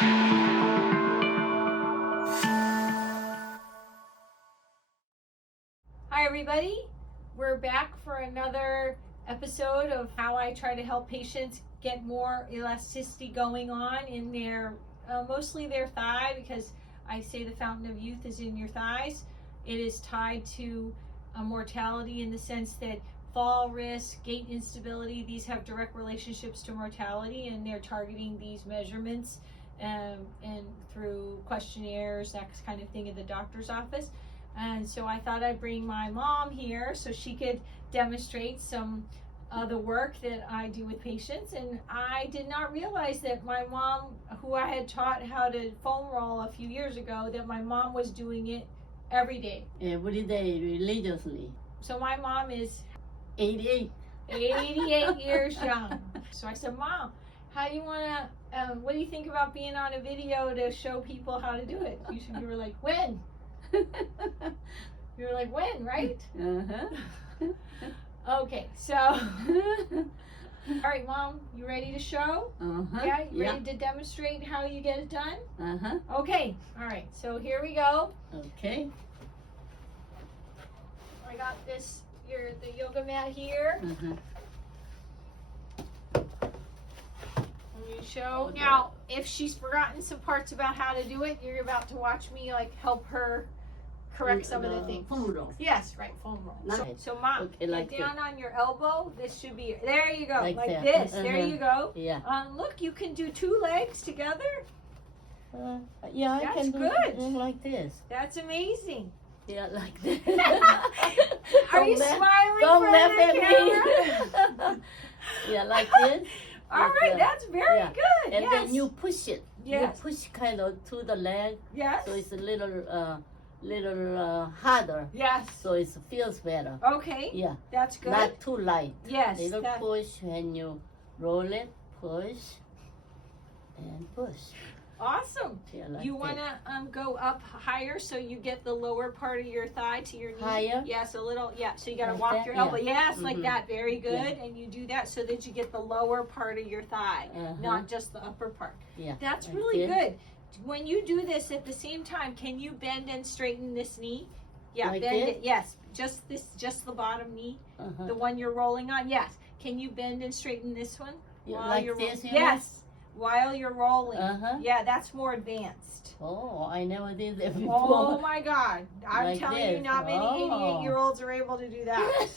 Hi everybody, we're back for another episode of how I try to help patients get more elasticity going on in their, mostly their thigh, because I say the fountain of youth is in your thighs. It is tied to mortality in the sense that fall risk, gait instability, these have direct relationships to mortality, and they're targeting these measurements and through questionnaires, that kind of thing in the doctor's office. And so I thought I'd bring my mom here so she could demonstrate some of the work that I do with patients. And I did not realize that my mom, who I had taught how to foam roll a few years ago, that my mom was doing it every day. Every day, religiously. So my mom is 88. 88 years young. So I said, Mom, how do you want to, what do you think about being on a video to show people how to do it? You were like, when? You were like, when, right? Uh-huh. Okay, so, all right, Mom, you ready to show? Uh-huh. Yeah, you ready to demonstrate how you get it done? Uh-huh. Okay, all right, so here we go. Okay. I got the yoga mat here. Uh-huh. You show. Now, if she's forgotten some parts about how to do it, you're about to watch me like help her correct some of the things. Foam roll. Yes, right, foam roll. Nice. So Mom, Okay, like get down on your elbow. This should be, there you go, like that. this. There you go. Yeah. Look, you can do two legs together. Yeah, I That's can do good. like this. That's amazing. Yeah, like this. Are you smiling Don't for laugh the at camera? me. Yeah, like this. All right, that's very good. And yes. then you push it. Yes. You push kind of to the leg. Yes. So it's a little harder. Yes. So it feels better. Okay. Yeah. That's good. Not too light. Yes. Little push when you roll it, push, and push. Awesome. Yeah, like you want to go up higher so you get the lower part of your thigh to your knee. Higher? Yes, a little. Yeah, so you got to Like walk that? your elbow. Yeah. Yes, like that. Very good. Yeah. And you do that so that you get the lower part of your thigh, not just the upper part. Yeah. That's like really this. good. When you do this at the same time, can you bend and straighten this knee? Yeah, Like bend this? it. Yes, just the bottom knee, the one you're rolling on. Yes. Can you bend and straighten this one? Yeah, while like you're this, you yes. While you're rolling. Yeah, that's more advanced. Oh, I never did that before. Oh my God. I'm Like telling this. you, not many 88-year-olds are able to do that.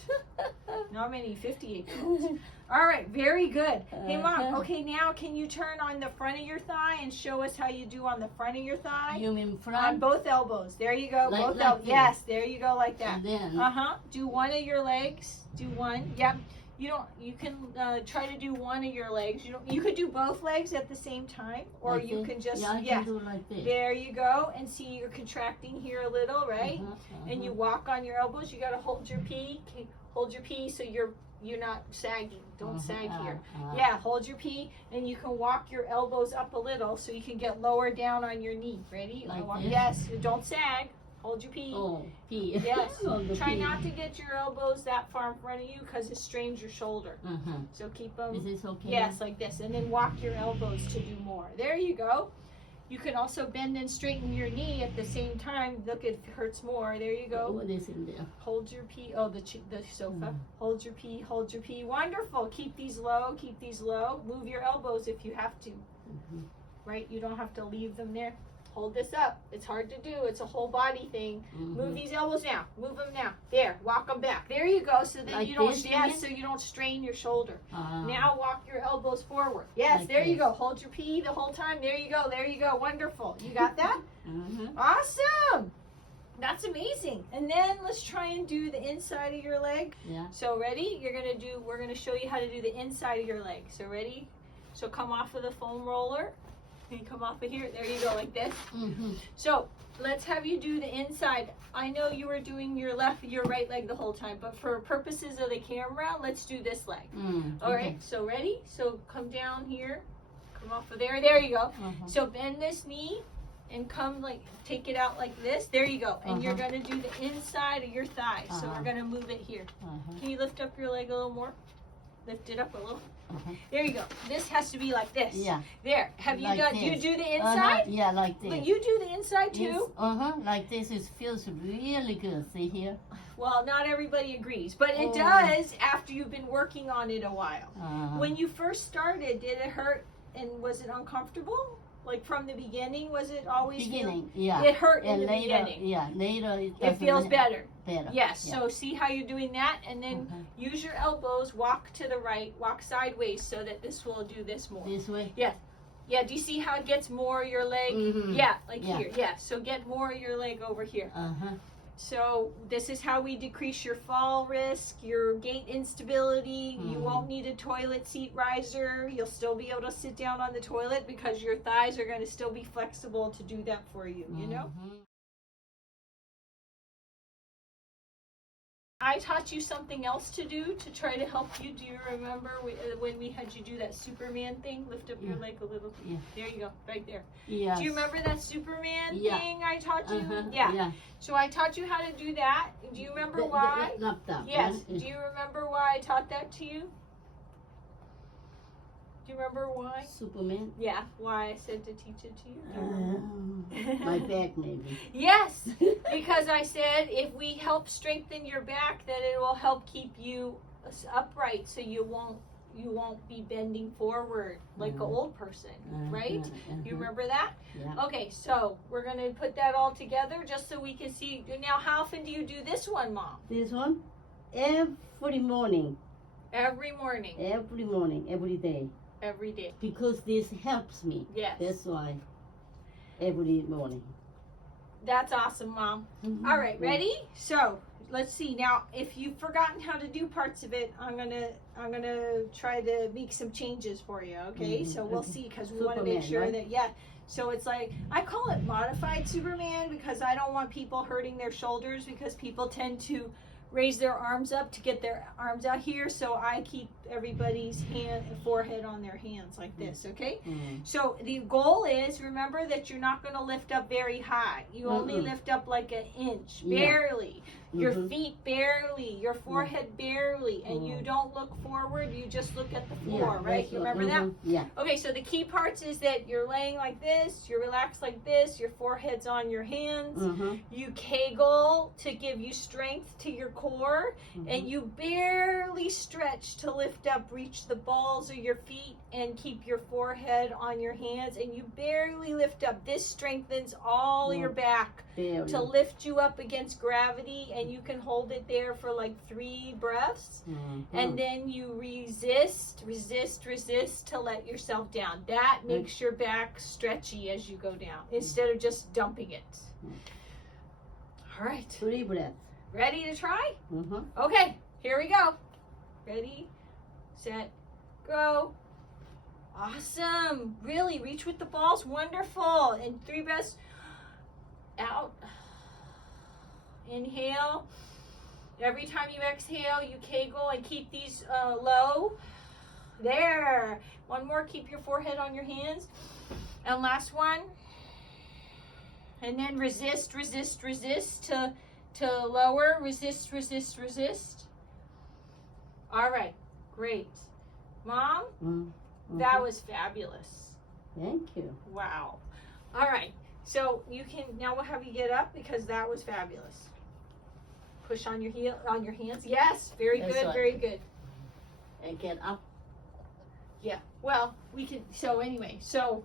Not many 58-year-olds. All right, very good. Hey, Mom, okay, now can you turn on the front of your thigh and show us how you do on the front of your thigh? You mean front? On both elbows. There you go. Like, both like elbows. this. Yes, there you go, like that. And then, Do one of your legs. Do one. Yep. You can try to do one of your legs. You could do both legs at the same time, or like you this? can just, yeah, I can do like this. There you go. And see, you're contracting here a little, right? And you walk on your elbows. You got to hold your pee. Hold your pee so you're not sagging. Don't sag here. Yeah, hold your pee, and you can walk your elbows up a little so you can get lower down on your knee. Ready? Like this? Yes. Don't sag. Hold your pee. Oh, pee. Yes. Try pee. not to get your elbows that far in front of you because it strains your shoulder. So keep them. Is this okay? Yes, like this. And then walk your elbows to do more. There you go. You can also bend and straighten your knee at the same time. Look, it hurts more. There you go. What is in there? Hold your pee. Oh, the sofa. Hold your pee. Hold your pee. Wonderful. Keep these low. Keep these low. Move your elbows if you have to. Right? You don't have to leave them there. Hold this up. It's hard to do. It's a whole body thing. Move these elbows now. Move them now. There. Walk them back. There you go. So then like you don't. This, so you don't strain your shoulder. Now walk your elbows forward. Yes. Like there you this. go. Hold your pee the whole time. There you go. There you go. Wonderful. You got that? Awesome. That's amazing. And then let's try and do the inside of your leg. Yeah. So ready? We're gonna show you how to do the inside of your leg. So ready? So come off of the foam roller. And come off of here. There you go, like this. So let's have you do the inside. I know you were doing your right leg the whole time, but for purposes of the camera, let's do this leg. All right, so ready? So come down here, come off of there. There you go. So bend this knee and come take it out like this. There you go. And you're gonna do the inside of your thigh. So we're gonna move it here. Can you lift up your leg a little more? Lift it up a little. Uh-huh. There you go. This has to be like this. Yeah. There. Have you Like done? You this. do the inside? Yeah, like this. But you do the inside too. Like this. It feels really good. See here? Well, not everybody agrees, but it Oh. does after you've been working on it a while. Uh-huh. When you first started, did it hurt and was it uncomfortable? Like from the beginning, was it always yeah. It hurt in And the later, beginning. yeah, later It feels better. Better. Yes. Yeah. So see how you're doing that, and then use your elbows. Walk to the right. Walk sideways so that this will do this more. This way. Yeah. Yeah. Do you see how it gets more of your leg? Mhm. Yeah. Like Yeah. here. Yeah. So get more of your leg over here. Uh-huh. So this is how we decrease your fall risk, your gait instability. You won't need a toilet seat riser. You'll still be able to sit down on the toilet because your thighs are going to still be flexible to do that for you, you know? I taught you something else to do to try to help you. Do you remember when we had you do that Superman thing? Lift up your leg a little. Yeah. There you go, right there. Yes. Do you remember that Superman Yeah. thing I taught you? Yeah. So I taught you how to do that. Do you remember why? Not that. Yes. One. Do you remember why I taught that to you? Do you remember why? Superman. Yeah, why I said to teach it to you? My back maybe. Yes, because I said if we help strengthen your back, then it will help keep you upright, so you won't be bending forward like an old person, right? You remember that? Yeah. Okay, so we're gonna put that all together just so we can see. Now, how often do you do this one, Mom? This one? Every morning. Every morning. Every morning. Every day. Every day. Because this helps me. Yes. That's why. Every morning. That's awesome, Mom. All right, ready? So let's see. Now, if you've forgotten how to do parts of it, I'm gonna try to make some changes for you. Okay? So we'll see, because we want to make sure that So it's like, I call it modified Superman because I don't want people hurting their shoulders, because people tend to raise their arms up to get their arms out here. So I keep everybody's forehead on their hands like this, okay? So the goal is, remember that you're not going to lift up very high. You only lift up like an inch, barely. Your feet barely, your forehead barely, and you don't look forward, you just look at the floor, right? You remember that? Yeah. Okay, so the key parts is that you're laying like this, you're relaxed like this, your forehead's on your hands, you kegel to give you strength to your core, and you barely stretch to lift up, reach the balls of your feet and keep your forehead on your hands, and you barely lift up. This strengthens all your back to lift you up against gravity, and you can hold it there for like 3 breaths, and then you resist to let yourself down. That makes your back stretchy as you go down, instead of just dumping it. All right. 3 breaths. Ready to try? Okay, here we go. Ready, set, go. Awesome. Really, reach with the balls. Wonderful. And 3 breaths. Out. Inhale. Every time you exhale, you kegel and keep these low. There. One more. Keep your forehead on your hands. And last one. And then resist to lower. Resist. All right. Great. Mom, that was fabulous. Thank you. Wow. All right. So you can, now we'll have you get up, because that was fabulous. Push on your on your hands. Yes. Very That's good. right. Very good. And get up. Yeah. Well, we can, so anyway, so,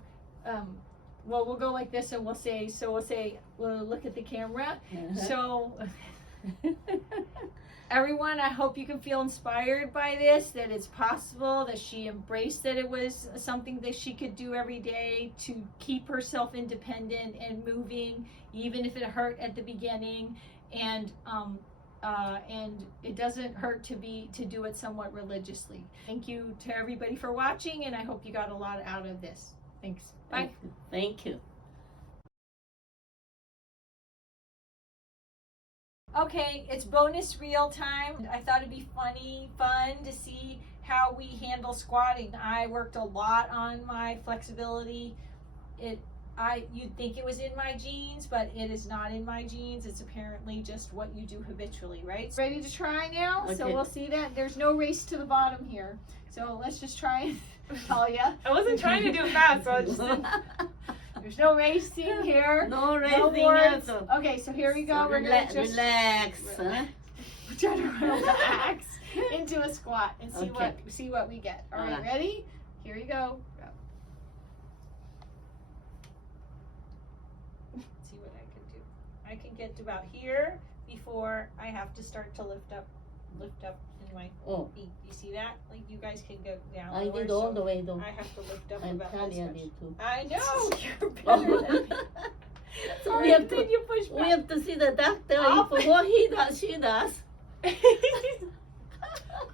well, we'll go like this, and we'll say, we'll look at the camera. So, everyone, I hope you can feel inspired by this, that it's possible, that she embraced that it was something that she could do every day to keep herself independent and moving, even if it hurt at the beginning, and it doesn't hurt to do it somewhat religiously. Thank you to everybody for watching, and I hope you got a lot out of this. Thanks. Bye. Thank you. Okay, it's bonus real time. I thought it'd be fun to see how we handle squatting. I worked a lot on my flexibility. You'd think it was in my genes, but it is not in my genes. It's apparently just what you do habitually, right? Ready to try now? Okay. So we'll see that. There's no race to the bottom here. So let's just try and tell ya. I wasn't trying to do it fast, so I just didn't. There's no racing here. No No racing words. also. Okay, so here we go. So We're gonna just relax. Huh? we're trying to relax into a squat and Okay. see what we get. All right, Alright. ready? Here we go. Go. See what I can do. I can get to about here before I have to start to lift up in my Oh, feet. You see that? Like you guys can go down. I lower, did all so the way though. I have to lift up And about this Talia much. did too. I know you're better than me. So we have Then to you push we back. have to see the doctor Up. if what he does, she does.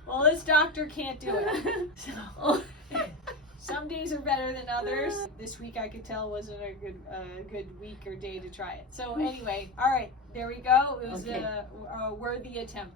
Well, this doctor can't do it. So, Oh. some days are better than others. This week I could tell wasn't a good week or day to try it. So anyway, all right, there we go. It was Okay. a worthy attempt.